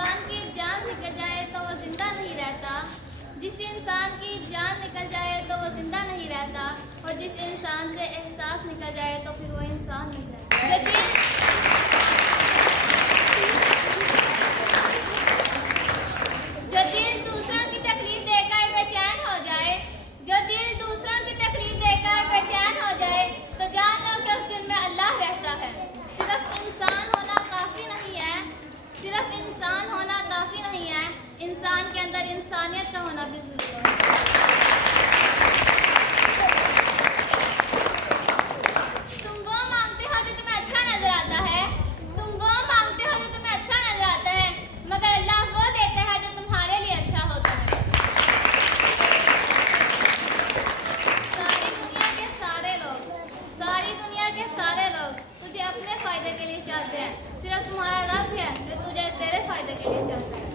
इंसान की जान निकल जाए तो वो जिंदा नहीं रहता, जिस इंसान की जान निकल जाए तो वो जिंदा नहीं रहता, और जिस इंसान से एहसास निकल जाए तो फिर वो इंसान नहीं रहता। जो दिल दूसरों की तकलीफ देकर बेचैन हो जाए, जो दिल दूसरों की तकलीफ देकर बेचैन हो जाए, तो जान लो कि उस दिल में अल्लाह रहता है। सिर्फ इंसान होना काफी नहीं है, सिर्फ इंसान होना काफी नहीं है, इंसान के अंदर इंसानियत का होना भी जरूरी है। तुम वो मांगते हो जो तुम्हें अच्छा नजर आता है, तुम वो मांगते हो जो तुम्हें अच्छा नजर आता है, मगर अल्लाह वो देता है जो तुम्हारे लिए अच्छा होता है। सारी दुनिया के सारे लोग, सारी दुनिया के सारे लोग तुझे अपने फायदे के लिए चाहते हैं, सिर्फ तुम्हारा रब है जो तुझे तेरे फायदे के लिए चाहता है।